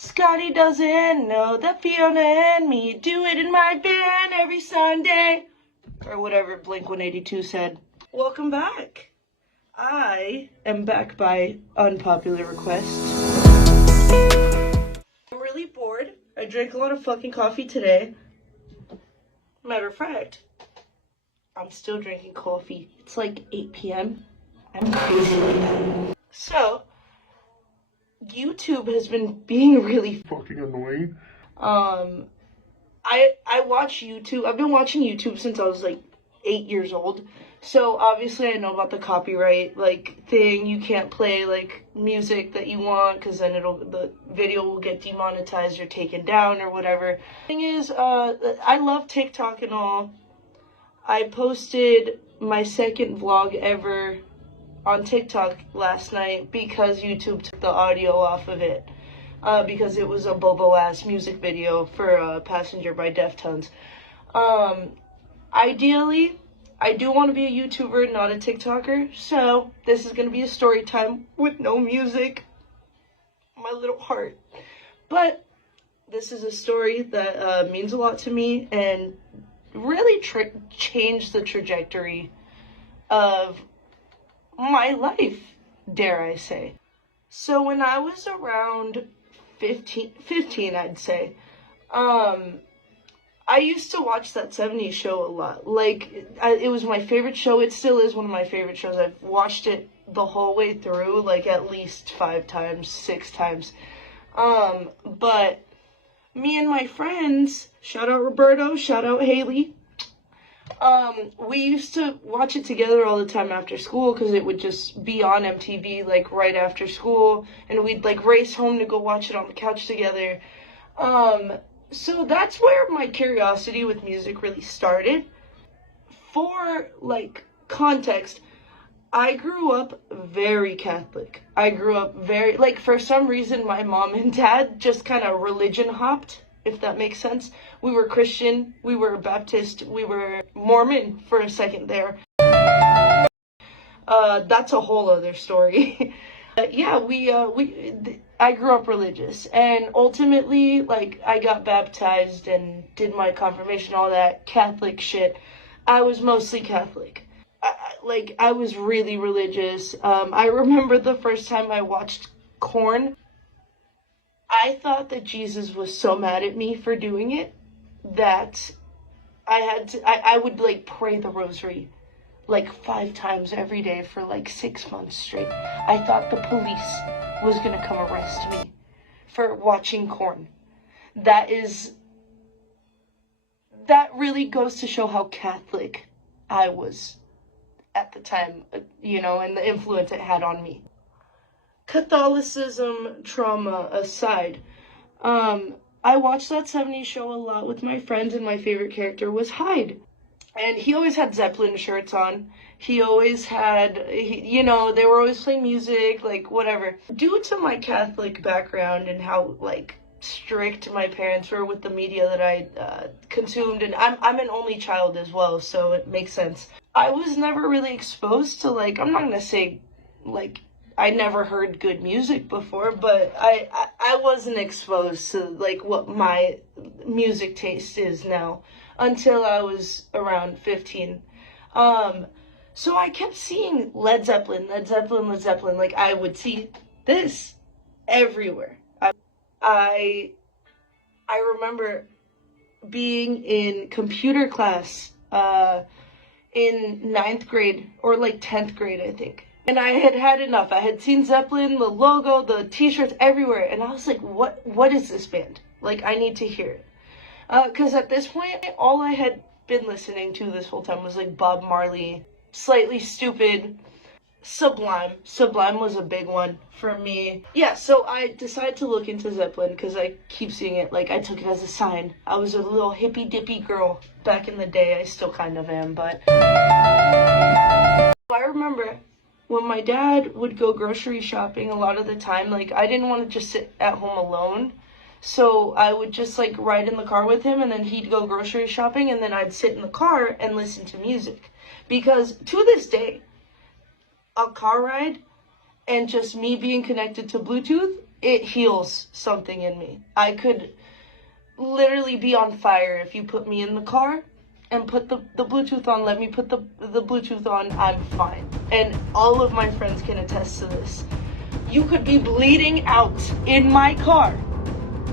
Scotty doesn't know that Fiona and me do it in my van every Sunday. Or whatever Blink-182 said. Welcome back. I am back by unpopular request. I'm really bored. I drank a lot of fucking coffee today. Matter of fact, I'm still drinking coffee. It's like 8 p.m. I'm crazy like that. So, YouTube has been being really fucking annoying. I watch YouTube. I've been watching YouTube since I was like 8 years old. So obviously I know about the copyright thing. You can't play music that you want because then the video will get demonetized or taken down or whatever. Thing is, I love TikTok and all. I posted my second vlog ever on TikTok last night because YouTube took the audio off of it. Because it was a bobo-ass music video for Passenger by Deftones. Ideally, I do want to be a YouTuber, not a TikToker, so this is going to be a story time with no music. My little heart. But this is a story that means a lot to me and really changed the trajectory of my life, dare I say. So when I was around 15, I'd say, I used to watch that 70s show a lot. It was my favorite show. It still is one of my favorite shows. I've watched it the whole way through, at least 5 times, 6 times. But me and my friends, shout out Roberto, shout out Haley, we used to watch it together all the time after school because it would just be on MTV, right after school, and we'd, race home to go watch it on the couch together. So that's where my curiosity with music really started. For, context, I grew up very Catholic. I grew up very, for some reason, my mom and dad just kind of religion hopped, if that makes sense. We were Christian, we were Baptist, we were Mormon for a second there. That's a whole other story. Yeah, I grew up religious, and ultimately, I got baptized and did my confirmation, all that Catholic shit. I was mostly Catholic. I was really religious. I remember the first time I watched Korn. I thought that Jesus was so mad at me for doing it that I would pray the rosary 5 times every day for 6 months straight. I thought the police was gonna come arrest me for watching Korn. That really goes to show how Catholic I was at the time, and the influence it had on me. Catholicism trauma aside, I watched that 70s show a lot with my friends, and my favorite character was Hyde. And he always had Zeppelin shirts on. He always had, they were always playing music, whatever. Due to my Catholic background and how, strict my parents were with the media that I consumed, and I'm an only child as well, so it makes sense. I was never really exposed to, I'm not gonna say, I never heard good music before, but I wasn't exposed to, what my music taste is now until I was around 15. So I kept seeing Led Zeppelin. I would see this everywhere. I remember being in computer class in 9th grade, or 10th grade, I think. And I had had enough. I had seen Zeppelin, the logo, the t-shirts everywhere. And I was like, what is this band? I need to hear it. Because at this point, all I had been listening to this whole time was Bob Marley, Slightly Stupid, Sublime. Sublime was a big one for me. Yeah, so I decided to look into Zeppelin because I keep seeing it. I took it as a sign. I was a little hippy-dippy girl back in the day. I still kind of am, but I remember when my dad would go grocery shopping a lot of the time, I didn't want to just sit at home alone. So I would just ride in the car with him, and then he'd go grocery shopping, and then I'd sit in the car and listen to music. Because to this day, a car ride and just me being connected to Bluetooth it heals something in me. I could literally be on fire if you put me in the car and put the Bluetooth on, let me put the Bluetooth on, I'm fine. And all of my friends can attest to this. You could be bleeding out in my car,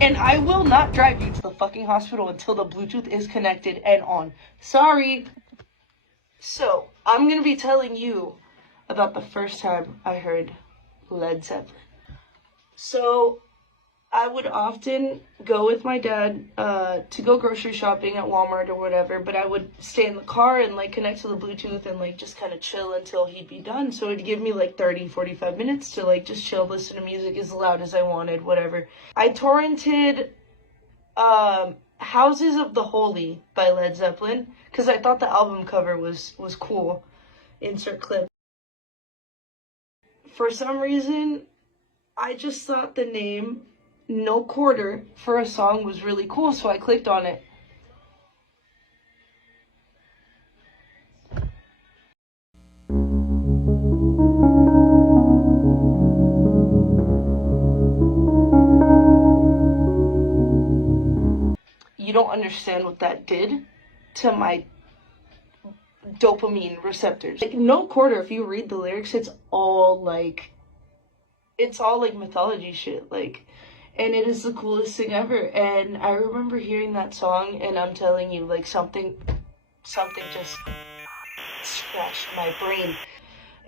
and I will not drive you to the fucking hospital until the Bluetooth is connected and on. Sorry. So, I'm gonna be telling you about the first time I heard Led Zeppelin. So, I would often go with my dad to go grocery shopping at Walmart or whatever, but I would stay in the car and like connect to the Bluetooth and like just kind of chill until he'd be done. So it'd give me like 30-45 minutes to like just chill, listen to music as loud as I wanted, whatever. I torrented Houses of the Holy by Led Zeppelin because I thought the album cover was cool. Insert clip. For some reason, I just thought the name No Quarter for a song was really cool, so I clicked on it. You don't understand what that did to my dopamine receptors. Like, No Quarter, if you read the lyrics, it's all like mythology shit, like, and it is the coolest thing ever. And I remember hearing that song, and I'm telling you, like, something just scratched my brain,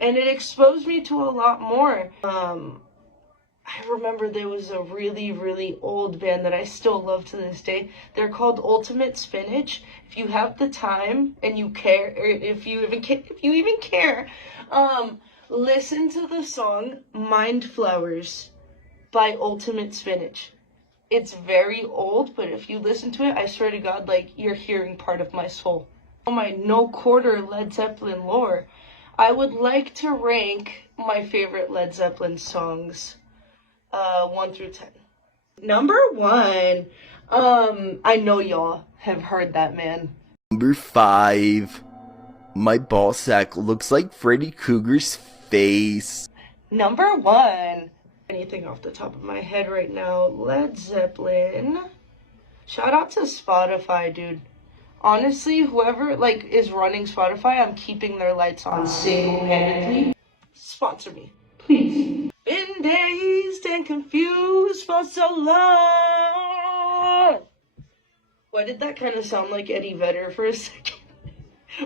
and it exposed me to a lot more. I remember there was a really, really old band that I still love to this day. They're called Ultimate Spinach. If you have the time and you care, or if you even care, listen to the song Mind Flowers by Ultimate Spinach. It's very old, but if you listen to it, I swear to God, like, you're hearing part of my soul. On my No Quarter Led Zeppelin lore, I would like to rank my favorite Led Zeppelin songs 1 through 10. Number 1, I know y'all have heard that, man. Number 5, my ballsack looks like Freddy Krueger's face. Number 1, anything off the top of my head right now, Led Zeppelin. Shout out to Spotify, dude. Honestly, whoever like is running Spotify, I'm keeping their lights on single-handedly. Sponsor me, please. Been dazed and confused for so long. Why did that kind of sound like Eddie Vedder for a second?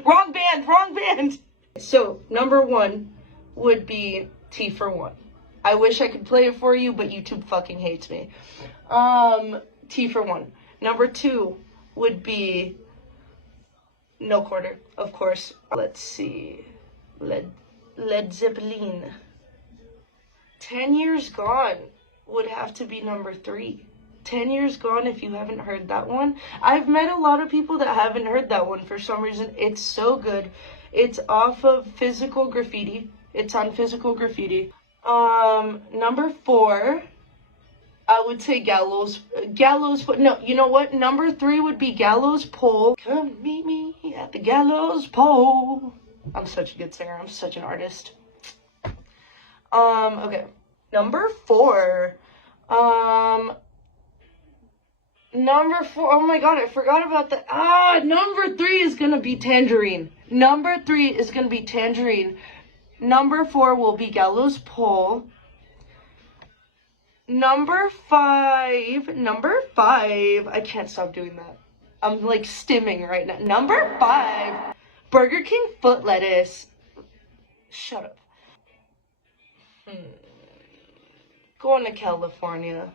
Wrong band. So, number 1 would be T for One. I wish I could play it for you, but YouTube fucking hates me. T for One. Number 2 would be No Quarter, of course. Let's see. Led Zeppelin. 10 Years Gone would have to be number 3. 10 Years Gone, if you haven't heard that one. I've met a lot of people that haven't heard that one for some reason. It's so good. It's off of Physical Graffiti. It's on Physical Graffiti. Number 4, I would say Gallows, but no, you know what? Number 3 would be Gallows Pole. Come meet me at the gallows pole. I'm such a good singer. I'm such an artist. Okay. Number 4. Number 4. Oh my God, I forgot about that. Number 3 is gonna be Tangerine. Number 4 will be Gallows Pole. Number 5, I can't stop doing that. I'm like stimming right now. Number 5, Burger King foot lettuce. Shut up. Going to California.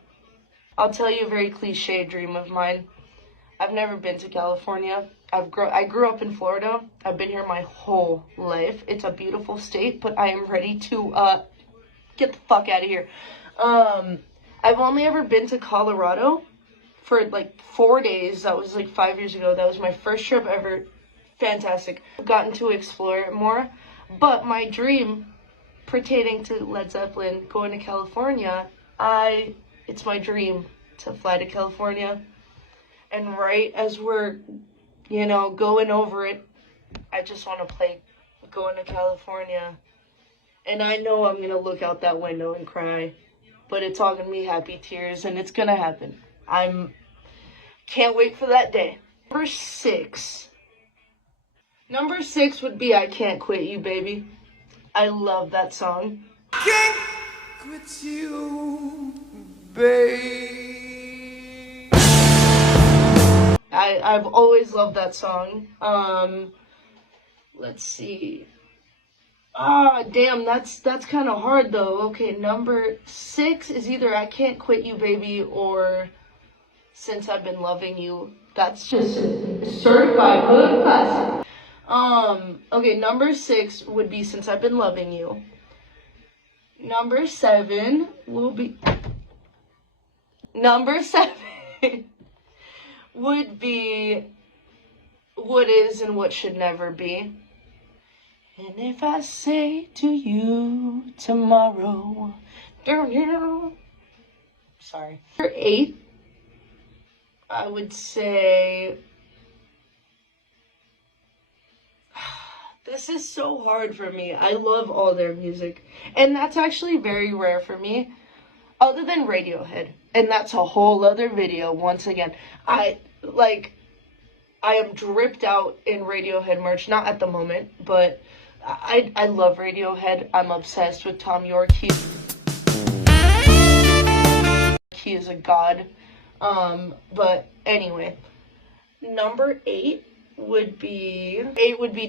I'll tell you a very cliche dream of mine. I've never been to California. I grew up in Florida. I've been here my whole life. It's a beautiful state, but I am ready to get the fuck out of here. I've only ever been to Colorado for like 4 days. That was like 5 years ago. That was my first trip ever. Fantastic. I've gotten to explore it more. But my dream pertaining to Led Zeppelin, going to California, it's my dream to fly to California. And right as we're, going over it, I just want to play Going to California. And I know I'm going to look out that window and cry. but it's all gonna be happy tears, and it's gonna happen. Can't wait for that day. Number six would be I Can't Quit You, Baby. I love that song. Can't quit you, babe. I've always loved that song. Let's see. Damn, that's kind of hard though. Okay, number six is either I Can't Quit You, Baby, or Since I've Been Loving You. That's just a certified hood classic. Okay, number six would be Since I've Been Loving You. Number seven would be What Is and What Should Never Be. And if I say to you tomorrow, sorry. Number eight, I would say, this is so hard for me. I love all their music. And that's actually very rare for me, other than Radiohead. And that's a whole other video, once again. I am dripped out in Radiohead merch. Not at the moment, but I love Radiohead. I'm obsessed with Tom York. He is a god. But anyway, number eight would be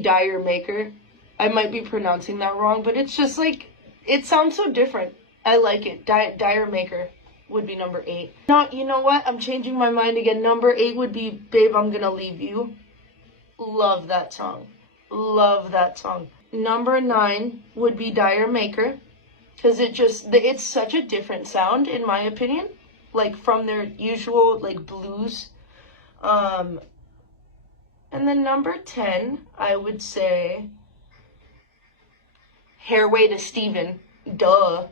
Dire Maker. I might be pronouncing that wrong, but it's just like, it sounds so different. I like it. Dire Maker would be number eight. You know what? I'm changing my mind again. Number eight would be Babe, I'm Gonna Leave You. Love that song. Love that song. Number nine would be Dire Maker, because it's such a different sound, in my opinion, like from their usual like blues. And then number 10, I would say Hairway to Steven. Duh.